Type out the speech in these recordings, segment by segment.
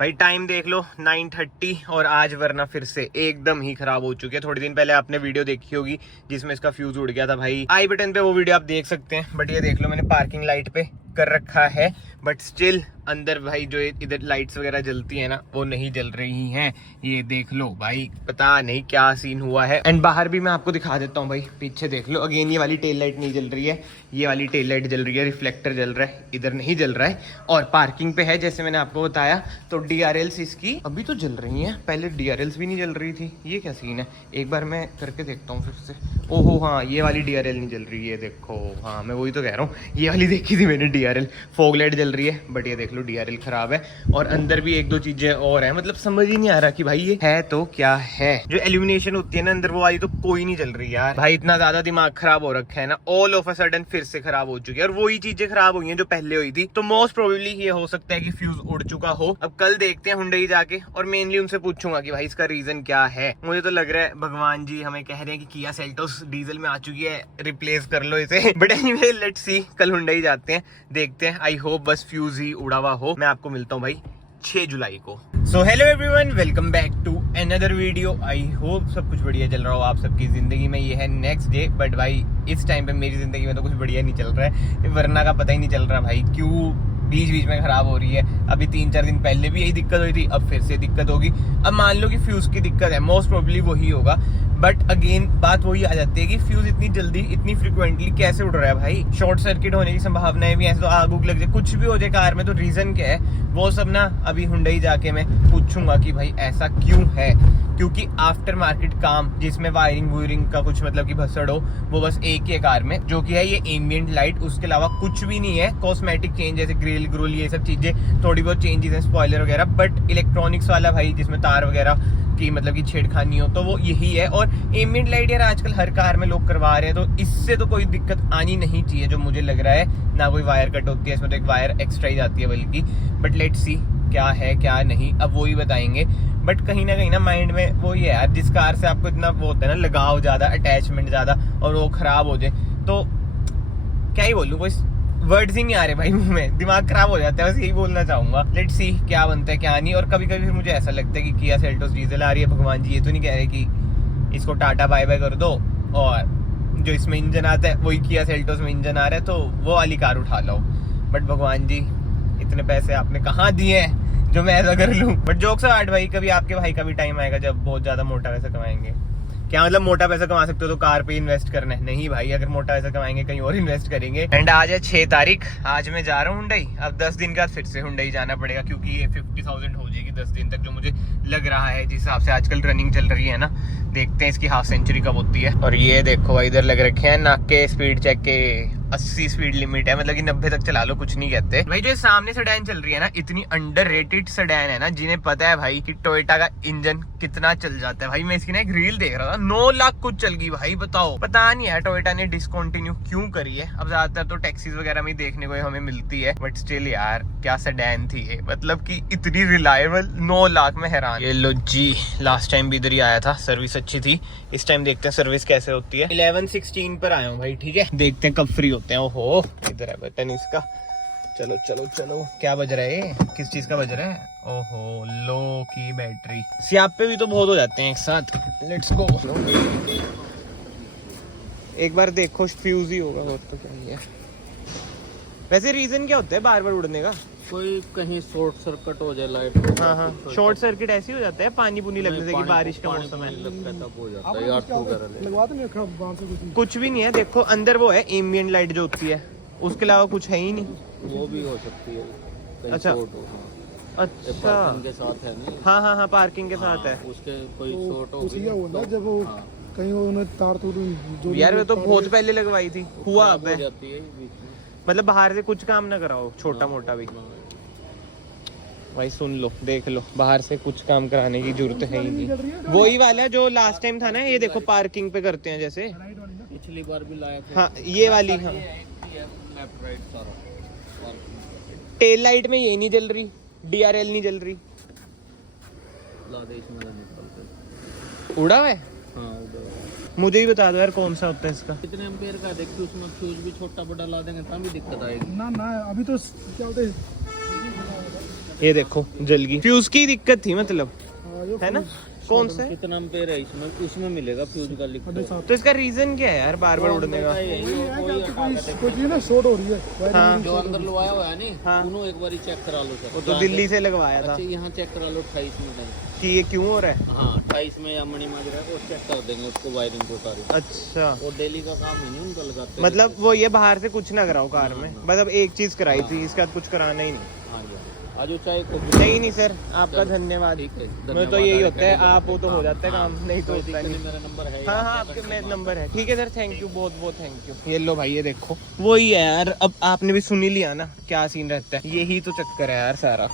भाई टाइम देख लो 9:30 और आज वरना फिर से एकदम ही खराब हो चुकी है। थोड़े दिन पहले आपने वीडियो देखी होगी जिसमें इसका फ्यूज उड़ गया था भाई। आई बटन पे वो वीडियो आप देख सकते हैं। बट ये देख लो मैंने पार्किंग लाइट पे कर रखा है, बट स्टिल अंदर भाई जो इधर लाइट्स वगैरह जलती है ना वो नहीं जल रही हैं। ये देख लो भाई, पता नहीं क्या सीन हुआ है। एंड बाहर भी मैं आपको दिखा देता हूँ भाई, पीछे देख लो अगेन ये वाली टेल लाइट नहीं जल रही है, ये वाली टेल लाइट जल रही है, रिफ्लेक्टर जल रहा है, इधर नहीं जल रहा है। और पार्किंग पे है जैसे मैंने आपको बताया, तो DRLs इसकी अभी तो जल रही हैं, पहले DRLs भी नहीं जल रही थी। ये क्या सीन है, एक बार मैं करके देखता हूँ फिर से। ओहो हाँ, ये वाली DRL नहीं जल रही है, देखो। हाँ मैं वही तो कह रहा हूँ, ये वाली देखी थी मैंने DRL। फॉग लाइट जल रही है, बट ये देख लो DRL खराब है। और अंदर भी एक दो चीजें और है, मतलब समझ ही नहीं आ रहा कि भाई ये है तो क्या है। जो एल्यूमिनेशन होती है ना अंदर, वो वाली तो कोई नहीं जल रही यार। भाई इतना ज्यादा दिमाग खराब हो रखा है ना, ऑल ऑफ अ सडन फिर से खराब हो चुकी है। और वही चीजें खराब हुई हैं जो पहले हुई थी। तो मोस्ट प्रोबेबली ये हो सकता है कि फ्यूज उड़ चुका हो। अब कल देखते हैं हुंडई जाके, और मेनली उनसे पूछूंगा कि भाई इसका रीजन क्या है। मुझे तो लग रहा है भगवान जी हमें कह रहे हैं कि किया सेल्टोस डीजल में आ चुकी है, रिप्लेस कर लो इसे। बट एनीवे लेट्स सी, कल हुंडई जाते हैं, देखते हैं। आई होप बस फ्यूज ही उड़ा हुआ हो। मैं आपको मिलता हूँ भाई 6 जुलाई को। So hello everyone, welcome back to another video. I hope सब कुछ बढ़िया चल रहा हो आप सबकी जिंदगी में। ये है नेक्स्ट डे, बट भाई इस टाइम पे मेरी जिंदगी में तो कुछ बढ़िया नहीं चल रहा है। वरना का पता ही नहीं चल रहा भाई, क्यों बीच बीच में खराब हो रही है। अभी 3-4 दिन पहले भी यही दिक्कत हुई थी, अब फिर से दिक्कत होगी। अब मान लो कि फ्यूज की दिक्कत है, मोस्ट प्रोबेबली वही होगा। बट अगेन बात वही आ जाती है कि फ्यूज इतनी जल्दी इतनी फ्रिक्वेंटली कैसे उड़ रहा है भाई। शॉर्ट सर्किट होने की संभावनाएं भी, ऐसे तो आग उग लग जाए, कुछ भी हो जाए कार में, तो रीजन क्या है वो सब ना अभी हुंडई जाके मैं पूछूंगा कि भाई ऐसा क्यों है। क्योंकि आफ्टर मार्केट काम जिसमें वायरिंग वूयरिंग का कुछ मतलब कि भसड़ हो, वो बस एक ही है कार में, जो कि है ये एम्बिएंट लाइट। उसके अलावा कुछ भी नहीं है। कॉस्मेटिक चेंज जैसे ग्रिल ग्रुल ये सब चीजें थोड़ी बहुत चेंजेस हैं, स्पॉइलर वगैरह। बट इलेक्ट्रॉनिक्स वाला भाई जिसमें तार वगैरह की मतलब कि छेड़खानी हो, तो वो यही है। और एम्बिएंट लाइट यार आजकल हर कार में लोग करवा रहे हैं, तो इससे तो कोई दिक्कत आनी नहीं चाहिए जो मुझे लग रहा है। ना कोई वायर कट होती है इसमें, तो एक वायर एक्स्ट्रा ही जाती है बल्कि। बट लेट्स सी क्या है क्या नहीं, अब वो ही बताएंगे। बट कहीं ना माइंड में वो ये यार, जिस कार से आपको इतना वो होता है ना लगाव ज्यादा, अटैचमेंट ज्यादा, और वो खराब हो जाए तो क्या ही बोलूं, कोई वर्ड्स ही नहीं आ रहे भाई मुंह में, दिमाग खराब हो जाता है। बस यही बोलना चाहूंगा। लेट्स सी क्या बनता है क्या नहीं। और कभी कभी फिर मुझे ऐसा लगता है कि किया सेल्टोस डीजल आ रही है, भगवान जी ये तो नहीं कह रहे कि इसको टाटा बाय बाय कर दो और जो इसमें इंजन आता है वही किया सेल्टोस में इंजन आ रहा है, तो वो वाली कार उठा लो। बट भगवान जी इतने पैसे आपने कहाँ दिए हैं जो मैं ऐसा कर लूं। बट जोक्स अपार्ट भाई, कभी आपके भाई का भी टाइम आएगा जब बहुत ज्यादा मोटा पैसा कमाएंगे। क्या मतलब मोटा पैसा कमा सकते हो तो कार पे इन्वेस्ट करना है? नहीं भाई, अगर मोटा पैसा कमाएंगे कहीं और इन्वेस्ट करेंगे। एंड आज है 6 तारीख, आज मैं जा रहा हूँ हुंडई। अब 10 दिन का फिर से हुंडई जाना पड़ेगा, क्योंकि ये 50,000 हो जाएगी 10 दिन तक, जो मुझे लग रहा है जिस हिसाब से आजकल रनिंग चल रही है ना। देखते हैं इसकी हाफ सेंचुरी कब होती है। और ये देखो भाई इधर लग रखे हैं नाके स्पीड चेक के, 80 स्पीड लिमिट है, मतलब कि 90 तक चला लो, कुछ नहीं कहते भाई। जो सामने सेडान चल रही है ना, इतनी अंडररेटेड सेडान है ना, जिन्हें पता है भाई कि टोयोटा का इंजन कितना चल जाता है। भाई मैं इसकी ना एक रील देख रहा था, 9 लाख कुछ चल गई भाई। बताओ, पता नहीं है टोयोटा ने डिसकंटिन्यू क्यों करी है। अब ज्यादातर तो टैक्सीज वगैरह में देखने को हमें मिलती है, बट स्टिल यार क्या सेडान थी ये, मतलब कि इतनी रिलायबल। 9 लाख में हैरान। ये लो जी, लास्ट टाइम भी इधर ही आया था, सर्विस अच्छी थी। इस टाइम देखते हैं सर्विस कैसे होती है। 11-16 पर आया हूँ भाई, ठीक है, देखते हैं कब फ्री होते हैं। ओहो इधर है बटन इसका, चलो चलो चलो। क्या बज रहा है, किस चीज का बज रहा है? ओहो लो की बैटरी। स्यापे भी तो बहुत हो जाते हैं एक साथ। Let's go. एक बार देखो फ्यूज ही होगा, और तो क्या ही है। वैसे रीजन क्या होता है बार बार उड़ने का? कोई कहीं शॉर्ट सर्किट हो जाए लाइट। हाँ हाँ, शॉर्ट सर्किट ऐसे ही हो जाता है, पानी पुनी लगने से कि बारिश का मौसम है। कुछ भी नहीं है, देखो अंदर वो है एम्बिएंट लाइट जो होती है, उसके अलावा कुछ है ही नहीं। वो भी हो सकती है। अच्छा अच्छा, के साथ है नहीं? हाँ हाँ हाँ, पार्किंग के साथ है। उसके कोई शॉर्ट हो गया जब वो कहीं उन्होंने तार तो यार वो तो बहुत पहले लगवाई थी, हुआ अब है। जाती है मतलब बाहर से कुछ काम ना कराओ, छोटा मोटा भी। भाई सुन लो, देख लो, बाहर से कुछ काम कराने की जरूरत है ही नहीं। वही वाला जो लास्ट टाइम था ना, ये देखो पार्किंग पे करते हैं जैसे पिछली बार भी लाया था। हाँ ये वाली, हाँ लेफ्ट राइट सारा। टेल लाइट में ये नहीं जल रही, DRL नहीं जल रही। उड़ा हुआ है? हाँ उड़ा। मुझे ही बता दो यार कौन सा होता है इसका। कितने एम्पेयर का देखिए, उसमें फ्यूज भी छोटा बड़ा ला देंगे तब भी दिक्कत आएगी। ना ना, अभी तो क्या बोलते हैं, ये देखो जल गई, फ्यूज की दिक्कत थी मतलब, हाँ, ये है ना? कौन सा है? कितना एम्पेयर है इसमें? उसमें मिलेगा फ्यूज का लिखा है। 7.5 तो इसका रीजन क्या है यार बार बार उड़ने का? कोई चीज ना शॉर्ट हो रही है। हाँ जो अंदर लगवाया हुआ है नहीं, हाँ। उन्हों एक बार चेक करा लो सर। वो तो दिल्ली से लगवाया था अच्छा यहाँ चेक करा लो 28 में कहीं। कि ये क्यों हो रहा है। हाँ 28 में या मणि माजरा को चेक कर देंगे उसको, वायरिंग को सारी। अच्छा वो डेली का काम ही नहीं उनका लगाते। मतलब वो ये बाहर से कुछ ना कराओ कार में, मतलब एक चीज कराई थी, इसके बाद कुछ कराना ही नहीं। हाँ जी आज चाहे नहीं नहीं सर, आपका धन्यवाद। ठीक है, मैं तो यही होता है, आप वो तो हो जाता है काम, नहीं तो कोई होता दिक्कत नहीं। नहीं, मेरा नंबर है। हाँ हाँ आपके में नंबर है, ठीक है सर, थैंक यू, बहुत बहुत थैंक यू। ये लो भाई ये देखो, वही है यार, अब आपने भी सुन ही लिया ना क्या सीन रहता है, यही तो चक्कर है यार सारा,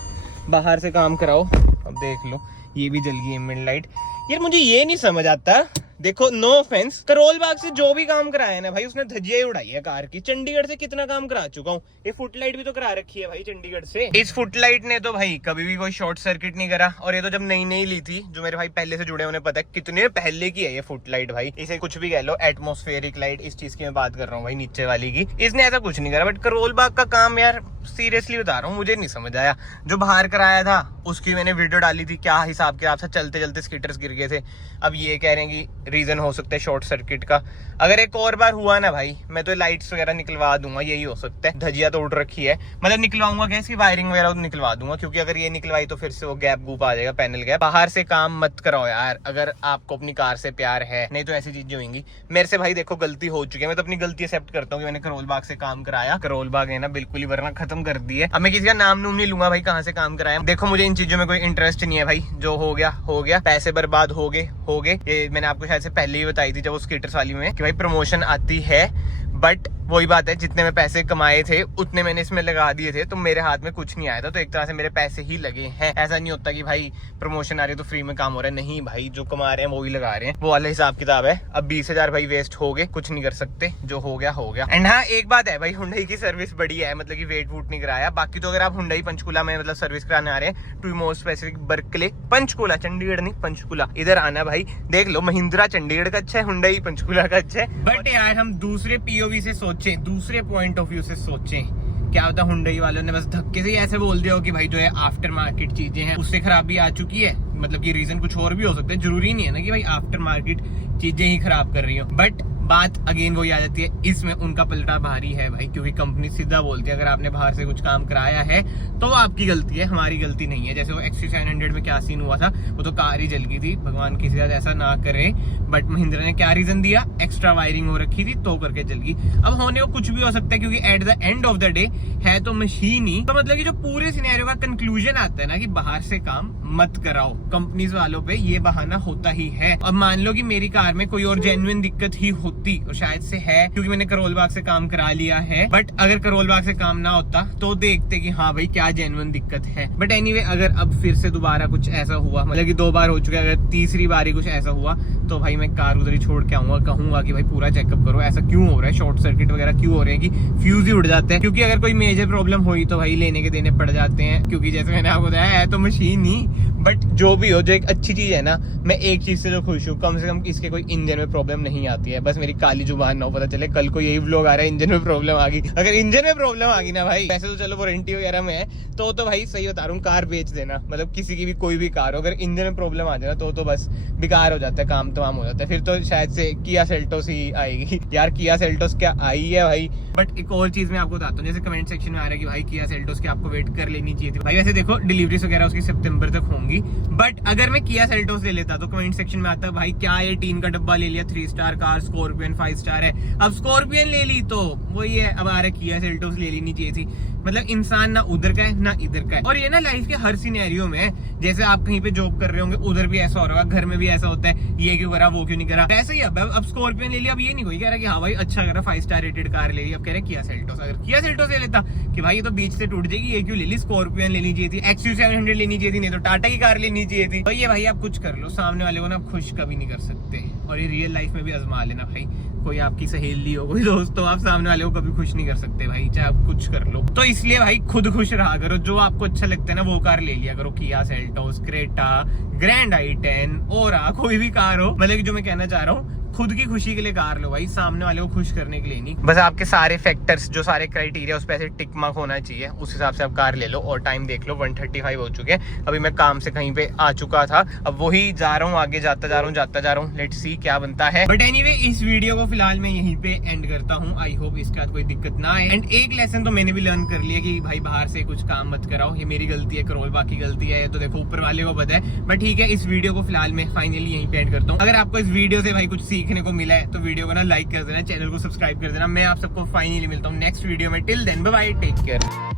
बाहर से काम कराओ। अब देख लो ये भी जल गई एम्बिएंट लाइट। यार मुझे ये नहीं समझ आता, देखो नो ऑफेंस, करोल बाग से जो भी काम कराया है ना भाई, उसने धज्जियां ही उड़ाई है कार की। चंडीगढ़ से कितना काम करा चुका हूँ, ये फुटलाइट भी तो करा रखी है भाई चंडीगढ़ से। इस फुटलाइट ने तो भाई कभी भी कोई शॉर्ट सर्किट नहीं करा, और ये तो जब नई नई ली थी, जो मेरे भाई पहले से जुड़े उन्हें पता है कितने पहले की है ये फुटलाइट भाई। इसे कुछ भी कह लो, एटमॉस्फेरिक लाइट, इस चीज की मैं बात कर रहा हूँ भाई, नीचे वाली की। इसने ऐसा कुछ नहीं करा, बट करोल बाग का काम यार सीरियसली बता रहा हूँ, मुझे नहीं समझ आया। जो बाहर कराया था उसकी मैंने वीडियो डाली थी, क्या हिसाब के आपसे चलते चलते स्कीटर्स गिर गए थे। अब ये कह रहे हैं कि रीजन हो सकता है शॉर्ट सर्किट का। अगर एक और बार हुआ ना भाई, मैं तो लाइट्स वगैरह निकलवा दूंगा, यही हो सकता है। धजिया तो उड़ रखी है, मतलब निकलवाऊंगा क्या, इसकी वायरिंग वगैरह तो निकलवा दूंगा, क्योंकि अगर ये निकलवाई तो फिर से वो गैप गूप आ जाएगा, पैनल गैप। बाहर से काम मत कराओ यार, अगर आपको अपनी कार से प्यार है, नहीं तो ऐसी चीजें होंगी। मेरे से भाई देखो गलती हो चुकी है, मैं तो अपनी गलती एक्सेप्ट करता हूँ कि मैंने करोल बाग से काम कराया। करोल बाग है ना बिल्कुल ही वरना खत्म कर दी है। अब मैं किसी का नाम नूम नहीं लूंगा भाई, कहाँ से काम कराया। देखो मुझे इन चीजों में कोई इंटरेस्ट नहीं है भाई, जो हो गया हो गया, पैसे बर्बाद हो गए हो गए। ये मैंने आपको शायद से पहले ही बताई थी जब वो स्कीटर्स वाली में, कि भाई प्रमोशन आती है, बट वही बात है, जितने मैं पैसे कमाए थे उतने मैंने इसमें लगा दिए थे, तो मेरे हाथ में कुछ नहीं आया था, तो एक तरह से मेरे पैसे ही लगे हैं। ऐसा नहीं होता कि भाई प्रमोशन आ रही है तो फ्री में काम हो रहा है, नहीं भाई, जो कमा रहे हैं वो ही लगा रहे हैं, वो वाला हिसाब किताब है। अब 20,000 भाई वेस्ट हो गए, कुछ नहीं कर सकते, जो हो गया हो गया। एंड हाँ एक बात है भाई, हुंडई की सर्विस बढ़िया है, मतलब कि वेट वूट नहीं कराया। बाकी तो अगर आप हुंडई पंचकुला में मतलब सर्विस कराने आ रहे हैं, to more specific Berkeley, Panchkula, Chandigarh नहीं पंचकुला, इधर आना भाई, देख लो महिंद्रा चंडीगढ़ का अच्छा है, हुंडई पंचकुला का अच्छा है। बट यार हम दूसरे पीओवी से सोचें, दूसरे पॉइंट ऑफ व्यू से सोचें, क्या होता है हुंडई वालों ने बस धक्के से ही ऐसे बोल दिया हो कि भाई जो है आफ्टर मार्केट चीजें हैं उससे खराबी आ चुकी है, मतलब कि रीजन कुछ और भी हो सकता है, जरूरी नहीं है ना कि भाई आफ्टर मार्केट चीजें ही खराब कर रही हो। बट बात अगेन वही आ जाती है, इसमें उनका पलटा भारी है भाई, क्योंकि कंपनी सीधा बोलती है अगर आपने बाहर से कुछ काम कराया है तो वो आपकी गलती है, हमारी गलती नहीं है। जैसे वो XC700 में क्या सीन हुआ था, वो तो कार ही जल गई थी, भगवान किसी का ऐसा ना करे, बट महिंद्रा ने क्या रीजन दिया, एक्स्ट्रा वायरिंग हो रखी थी तो करके जल गई। अब होने को कुछ भी हो सकता है, क्योंकि at the end of the day है तो मशीन ही, तो मतलब कि जो पूरे सिनेरियो का कंक्लूजन आता है ना कि बाहर से काम मत कराओ, कंपनीज वालों पे ये बहाना होता ही है। अब मान लो कि मेरी कार में कोई और जेन्युइन दिक्कत ही होती, और शायद से है क्योंकि मैंने करोल बाग से काम करा लिया है, बट अगर करोल बाग से काम ना होता तो देखते कि हाँ भाई क्या जेन्युइन दिक्कत है। बट एनीवे अगर अब फिर से दोबारा कुछ ऐसा हुआ, मतलब कि 2 बार हो चुका है, अगर तीसरी बार ही कुछ ऐसा हुआ तो भाई मैं कार उधर ही छोड़ के आऊंगा, कहूंगा कि भाई पूरा चेकअप करो, ऐसा क्यों हो रहा है, शॉर्ट सर्किट वगैरह क्यों हो रहे हैं, कि फ्यूज ही उड़ जाते हैं। क्योंकि अगर कोई मेजर प्रॉब्लम हुई तो भाई लेने के देने पड़ जाते हैं, क्योंकि जैसे मैंने आपको बताया है तो मशीन ही, बट जो भी हो, जो एक अच्छी चीज है ना, मैं एक चीज से जो खुश हूँ, कम से कम इसके कोई इंजन में प्रॉब्लम नहीं आती है। बस मेरी काली जुबान ना हो, पता चले कल को यही व्लॉग आ रहा है इंजन में प्रॉब्लम आ गई। अगर इंजन में प्रॉब्लम आ गई ना भाई, वैसे तो चलो वारंटी वगैरह में है, तो भाई सही बता रहा हूँ, कार बेच देना, मतलब किसी की भी कोई भी कार हो, अगर इंजन में प्रॉब्लम आ जाए ना तो बस बेकार हो जाता है, काम तमाम हो जाता है। फिर तो शायद से किया सेल्टोस ही आएगी यार, किया सेल्टोस क्या आई है भाई। बट एक और चीज मैं आपको बताता हूँ, जैसे कमेंट सेक्शन में आ रहा है कि भाई किया सेल्टोस की आपको वेट कर लेनी चाहिए थी। भाई वैसे देखो डिलीवरीज वगैरह उसकी सितंबर तक होंगी, बट अगर मैं किया सेल्टोस ले लेता तो कमेंट सेक्शन में आता भाई क्या ये टीन का डब्बा ले लिया, 3 स्टार कार, स्कॉर्पियन 5 स्टार है, अब स्कॉर्पियन ले ली तो वो ये अब आ रहा है किया सेल्टोस ले लेनी चाहिए थी। मतलब इंसान ना उधर का है ना इधर का है, और ये ना लाइफ के हर सिनेरियो में, जैसे आप कहीं पे जॉब कर रहे होंगे उधर भी ऐसा हो रहा होगा, घर में भी ऐसा होता है, ये क्यों करा वो क्यों नहीं करा, वैसे ही अब स्कॉर्पियन ले लिया, अब ये नहीं कोई कह रहा कि हाँ भाई अच्छा करा 5 स्टार रेटेड कार ले ली, अब कह रहे किया सेल्टोस। अगर किया सेल्टोस ले लेता कि भाई ये तो बीच से टूट जाएगी, ये क्यों ले ली, स्कॉर्पियन लेनी चाहिए थी, XU700 लेनी चाहिए थी, नहीं तो टाटा की कार लेनी चाहिए थी। तो ये भाई आप कुछ कर लो, सामने वाले को ना खुश कभी नहीं कर सकते, और ये रियल लाइफ में भी आजमा लेना भाई। कोई आपकी सहेली हो, कोई दोस्त हो, आप सामने वाले को कभी खुश नहीं कर सकते भाई, चाहे आप कुछ कर लो। तो इसलिए भाई खुद खुश रहा करो, जो आपको अच्छा लगता है ना वो कार ले लिया करो, Kia Seltos, Creta, grand i10 और कोई भी कार हो, मतलब कि जो मैं कहना चाह रहा हूँ, खुद की खुशी के लिए कार लो भाई, सामने वाले को खुश करने के लिए नहीं। बस आपके सारे फैक्टर्स, जो सारे क्राइटेरिया उस पे ऐसे टिक मार्क होना चाहिए, उस हिसाब से आप कार ले लो। और टाइम देख लो 1:35 हो चुके हैं। अभी मैं काम से कहीं पे आ चुका था, अब वही जा रहा हूँ, आगे जाता जा रहा हूँ। लेट्स सी क्या बनता है। बट एनीवे इस वीडियो को फिलहाल मैं यहीं पे एंड करता हूँ। आई होप इसके बाद कोई दिक्कत ना आए। एंड एक लेसन तो मैंने भी लर्न कर लिया कि भाई बाहर से कुछ काम मत कराओ, ये मेरी गलती है, करोल बाकी गलती है, तो देखो ऊपर वाले को पता है। बट ठीक है, इस वीडियो को फिलहाल मैं फाइनली यहीं पे एंड करता हूँ। अगर आपको इस वीडियो से भाई कुछ सीखने को मिला है तो वीडियो को ना लाइक कर देना, चैनल को सब्सक्राइब कर देना। मैं आप सबको फाइनली मिलता हूँ नेक्स्ट वीडियो में। Till then bye bye, take care.